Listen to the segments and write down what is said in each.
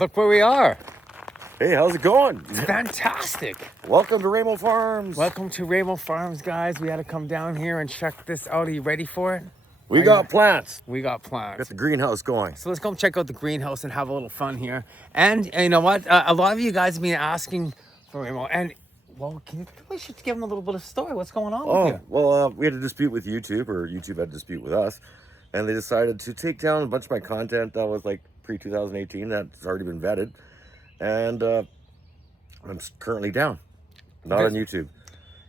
Look where we are. Hey, how's it going? Fantastic. Welcome to Remo Farms. Welcome to Remo Farms, guys. We had to come down here and check this out. Are you ready for it? We got plants. We got plants. Got the greenhouse going. So let's go check out the greenhouse and have a little fun here. And you know what? A lot of you guys have been asking for Remo. And, well, we should give them a little bit of story. What's going on with you? Well, we had a dispute with YouTube, or YouTube had a dispute with us. And they decided to take down a bunch of my content that was like pre-2018. That's already been vetted. And I'm currently down. Not on YouTube.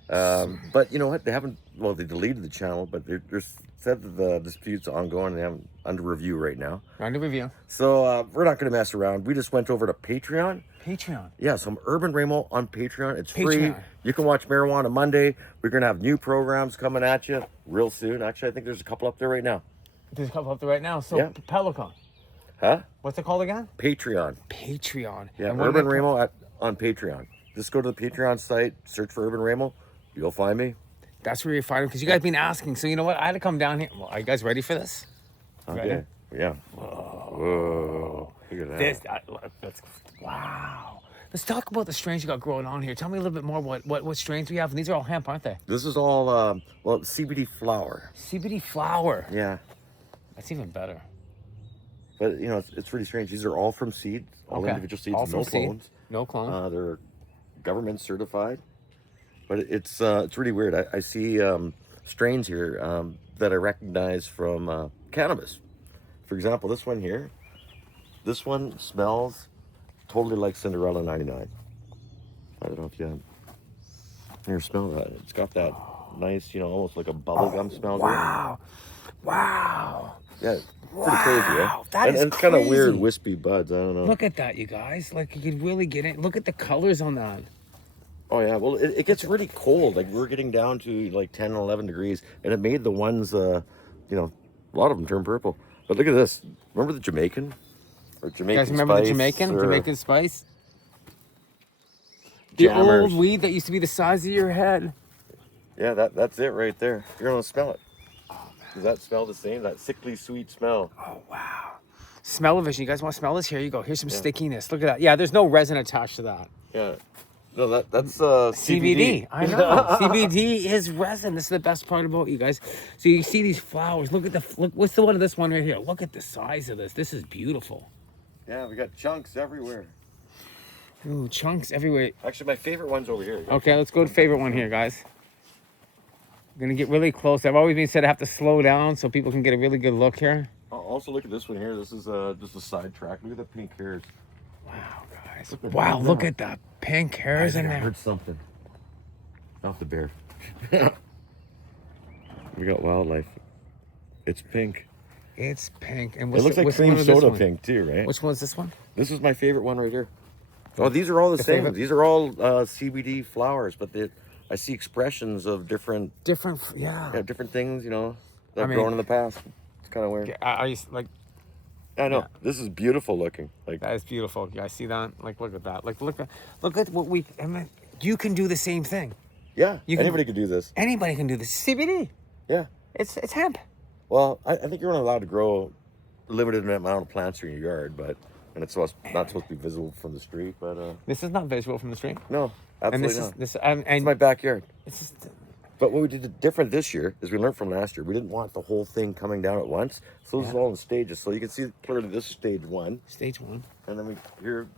But you know what? They haven't, well, they deleted the channel, but they're said that the dispute's ongoing. They have them under review right now. Under review. So we're not going to mess around. We just went over to Patreon. Patreon. Yeah, so I'm Urban Remo on Patreon. It's free. You can watch Marijuana Monday. We're going to have new programs coming at you real soon. Actually, I think there's a couple up there right now. There's a couple up there right now. So, yeah. Pelican. Huh? What's it called again? Patreon. Patreon. Yeah, Urban Remo on Patreon. Just go to the Patreon site, search for Urban Remo. You'll find me. That's where you find them, because you guys been asking. So you know what? I had to come down here. Well, are you guys ready for this? Okay. Ready? Yeah. Whoa. Look at that. Wow. Let's talk about the strains you got growing on here. Tell me a little bit more what strains we have. And these are all hemp, aren't they? This is all, well, CBD flower. CBD flower. Yeah. That's even better. But, you know, it's really strange. These are all from seeds, all individual seeds, all no clones. No clones. They're government certified. But it's really weird. I see strains here that I recognize from cannabis. For example, this one here. This one smells totally like Cinderella 99. I don't know if you ever smell that. It's got that nice, you know, almost like a bubblegum smell. Wow. Wow. Yeah, pretty crazy, yeah? That is and it's kind of weird, wispy buds. I don't know. Look at that, you guys. Like, you could really get it. Look at the colors on that. Oh, yeah. Well, it gets really cold. Like, we're getting down to, like, 10 and 11 degrees. And it made the ones, you know, a lot of them turn purple. But look at this. Remember the Jamaican? Or Jamaican you guys remember spice, the Jamaican? or Jamaican spice? The jammers. old weed that used to be the size of your head. Yeah, that's it right there. You're going to smell it. Does that smell the same? That sickly sweet smell. Oh, wow. Smell-o-vision. You guys want to smell this? Here you go. Here's some stickiness. Look at that. Yeah, there's no resin attached to that. Yeah. No, that's CBD. I know. CBD is resin. This is the best part about you guys. So you see these flowers. Look, what's the one of this one right here? Look at the size of this. This is beautiful. Yeah, we got chunks everywhere. Ooh, chunks everywhere. Actually, my favorite one's over here. Okay, let's go to favorite one here, guys. I'm gonna get really close. I've always been said I have to slow down so people can get a really good look here. Also, look at this one here. This is just a side track. Look at the pink hairs. Wow, guys. Wow, look at that pink hairs in there. I heard something. Off the bear. We got wildlife. It's pink. It's pink. And it looks like cream soda pink too, right? Which one's this one? This is my favorite one right here. Oh, these are all the same. These are all CBD flowers, but I see expressions of different different things, you know, that have grown in the past. It's kind of weird. I like. I know. Yeah. This is beautiful looking. Like, that is beautiful. You guys see that? Like, look at that. Like, look at what we. I mean, you can do the same thing. Yeah. Anybody can do this. Anybody can do this. CBD. Yeah. It's hemp. Well, I think you're only allowed to grow a limited amount of plants in your yard, and it's not supposed to be visible from the street. But this is not visible from the street. No, absolutely not. It's my backyard. It's just. But what we did different this year is we learned from last year. We didn't want the whole thing coming down at once. So this is all in stages. So you can see clearly this is stage one. Stage one. And then here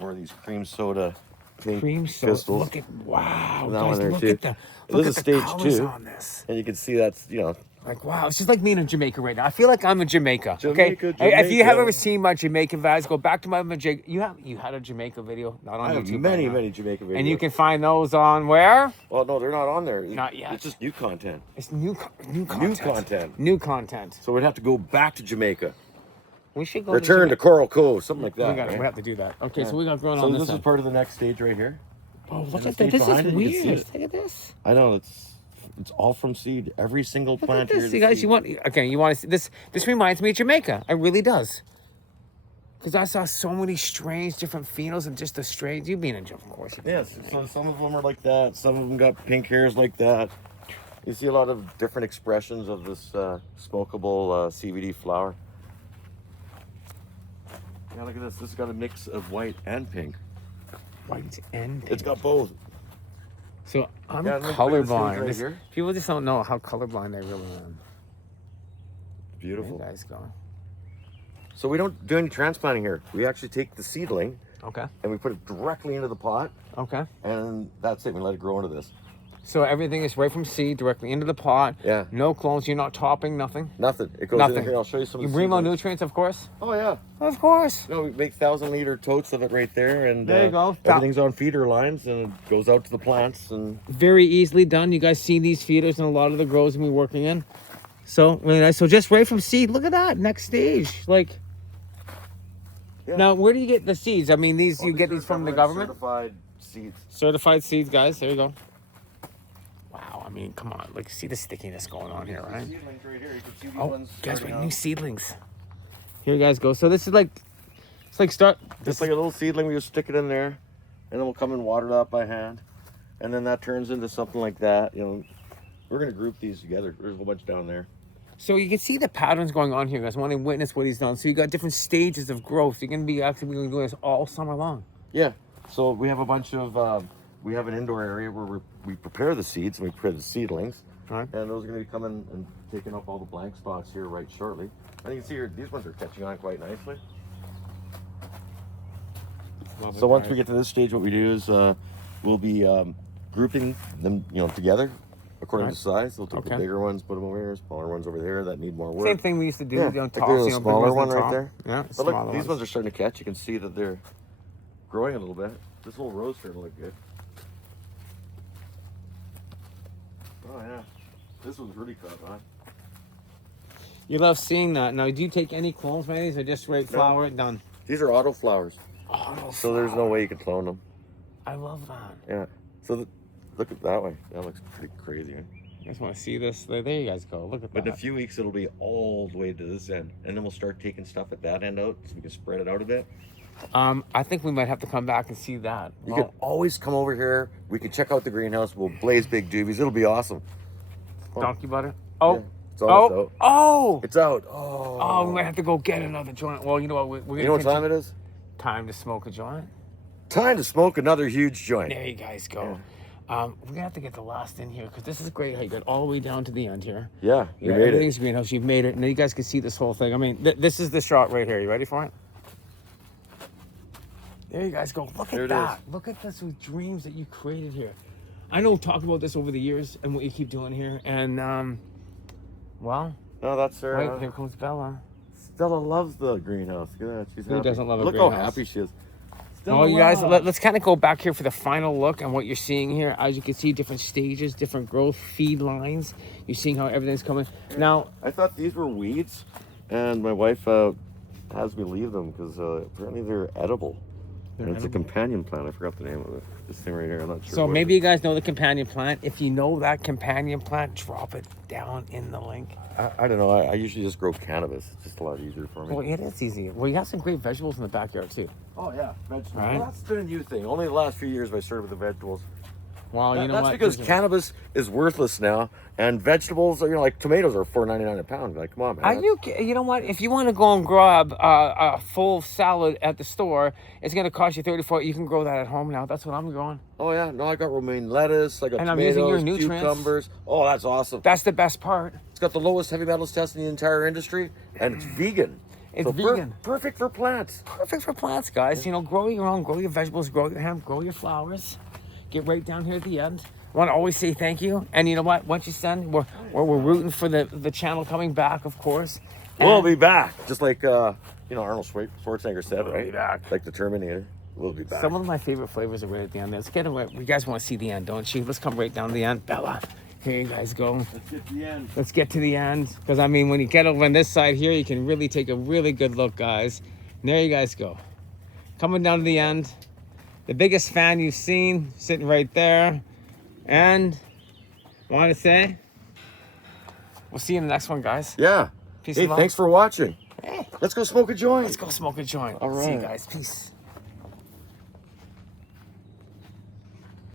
more of these cream soda pink crystals. Look at, wow. Guys, look at the this is stage two. On this. And you can see that's, you know. Like, wow, it's just like me in Jamaica right now. I feel like I'm in Jamaica. Jamaica. If you have ever seen my Jamaican videos, go back to my Jamaica. You had a Jamaica video, not on YouTube. I have many Jamaica videos. And you can find those on where? Well, no, they're not on there. Not yet. It's just new content. It's new content. New content. So we'd have to go back to Jamaica. We should go return to Coral Cove, something like that. We have to do that. Okay, so we got growing on this. So this is part of the next stage right here. Oh, look at that. This is weird. Look at this. I know, it's all from seed. Every single plant here. You guys, you want to see this? This reminds me of Jamaica. It really does. Because I saw so many strains, different phenols, and just the strains. You've been in Jamaica, of course. Yes. So some of them are like that. Some of them got pink hairs like that. You see a lot of different expressions of this smokable CBD flower. Yeah, look at this. This has got a mix of white and pink. White and pink. It's got both. So I'm Yeah, look at the colorblind. stage right here. People just don't know how colorblind I really am. Beautiful. There you guys go. So we don't do any transplanting here. We actually take the seedling Okay. and we put it directly into the pot, Okay. and that's it. We let it grow into this. So everything is right from seed directly into the pot. Yeah. No clones. You're not topping. Nothing. Nothing. It goes Nothing. in here. I'll show you some. You of the Remo seedlings. nutrients, of course. Oh yeah. Of course. No, we make 1,000-liter totes of it right there, and There you go. everything's on feeder lines, and it goes out to the plants. And Very easily done. You guys see these feeders in a lot of the grows we're working in. So really nice. So just right from seed. Look at that. Next stage. Like. yeah. Now, where do you get the seeds? I mean, these Oh, you these get are these from the government. Certified seeds. Certified seeds, guys. There you go. Wow. I mean, come on. Like, see the stickiness going on here, right? Seedlings right here. You can see these Oh, ones guys, starting we new out. seedlings. Here you guys go. So this is like, it's like start. Just like a little seedling, we just stick it in there, and then we'll come and water it up by hand, and then that turns into something like that. You know, we're gonna group these together. There's a whole bunch down there. So you can see the patterns going on here, guys. I want to witness what he's done. So you got different stages of growth. You're gonna be actually doing this all summer long. Yeah. So we have a bunch of. We have an indoor area where we prepare the seeds and we prepare the seedlings, Right. and those are gonna be coming and taking up all the blank spots here right shortly. And you can see here, these ones are catching on quite nicely. So once we get to this stage, what we do is we'll be grouping them, together according Right. to size. We'll take Okay. the bigger ones, put them over here, smaller ones over there that need more work. Same thing we used to do. Yeah, You know, like toss, there's a big smaller ones on one the right top. there. Yeah, But smaller look, these ones. ones are starting to catch. You can see that they're growing a little bit. This whole row's starting to look good. Oh yeah, this one's really caught on. You love seeing that. Now, do you take any clones from these or just straight flower it done? These are Autoflowers, Oh, so there's no way you can clone them. I love that. Yeah. So look at that way. That looks pretty crazy. Right? You guys want to see this? There you guys go. Look at But in a that. few weeks, it'll be all the way to this end, and then we'll start taking stuff at that end out, so we can spread it out a bit. I think we might have to come back and see that. You can always come over here. We can check out the greenhouse. We'll blaze big doobies. It'll be awesome. Donkey butter. Oh, Yeah, it's almost out. oh. It's out. Oh. Oh, we might have to go get another joint. Well, you know what? We're gonna You know what time it is? Time to smoke a joint. Time to smoke another huge joint. There you guys go. We're gonna have to get the last in here because this is great how you got all the way down to the end here. Yeah, we made it. Everything's greenhouse. You've made it, and then you guys can see this whole thing. I mean, this is the shot right here. You ready for it? There you guys go. Look There at it that. is. Look at this with dreams that you created here. I know talk about this over the years and what you keep doing here, and well, No, that's her. right here comes Bella. Stella loves the greenhouse. Look at that. She's Who happy. doesn't love a Look how greenhouse? happy she is. Oh, you guys, let's kind of go back here for the final look and what you're seeing here. As you can see, different stages, different growth, feed lines. You're seeing how everything's coming. Now, I thought these were weeds, and my wife has me leave them because apparently they're edible. And it's a companion plant. I forgot the name of it. This thing right here. I'm not sure. so what maybe it you guys know the companion plant. If you know that companion plant, drop it down in the link. is. I don't know. I usually just grow cannabis. It's just a lot easier for me. Well, it is easy. Well, you have some great vegetables in the backyard too. Oh yeah, vegetables. Right. Well, that's been a new thing. Only the last few years I started with the vegetables. Well, you know That's what? because cannabis is worthless now, and vegetables are, like tomatoes are $4.99 a pound. Like, come on, man. Are you? You know what? If you want to go and grab a full salad at the store, it's going to cost you $34. You can grow that at home now. That's what I'm growing. Oh yeah, no, I got romaine lettuce. I got And I'm tomatoes, using your nutrients. cucumbers. Oh, that's awesome. That's the best part. It's got the lowest heavy metals test in the entire industry, and it's vegan. It's So vegan. Perfect for plants. Perfect for plants, guys. You know, grow your own, grow your vegetables, grow your hemp, grow your flowers. Get right down here at the end. I want to always say thank you. And you know what? Once you send, we're rooting for the channel coming back, of course. We'll And be back, just like Arnold Schwarzenegger said, We'll right? be back. Like the Terminator. We'll be back. some of my favorite flavors are right at the end. Let's get away. You guys want to see the end, don't you? Let's come right down to the end. Bella, here you guys go. Let's get to the end. Let's get to the end. Because, I mean, when you get over on this side here, you can really take a really good look, guys. And there you guys go. Coming down to the end. The biggest fan you've seen, sitting right there. And want to say, we'll see you in the next one, guys. Yeah. Peace Hey, and love. thanks for watching. Hey, Let's go smoke a joint. let's go smoke a joint. All See you right. guys. Peace.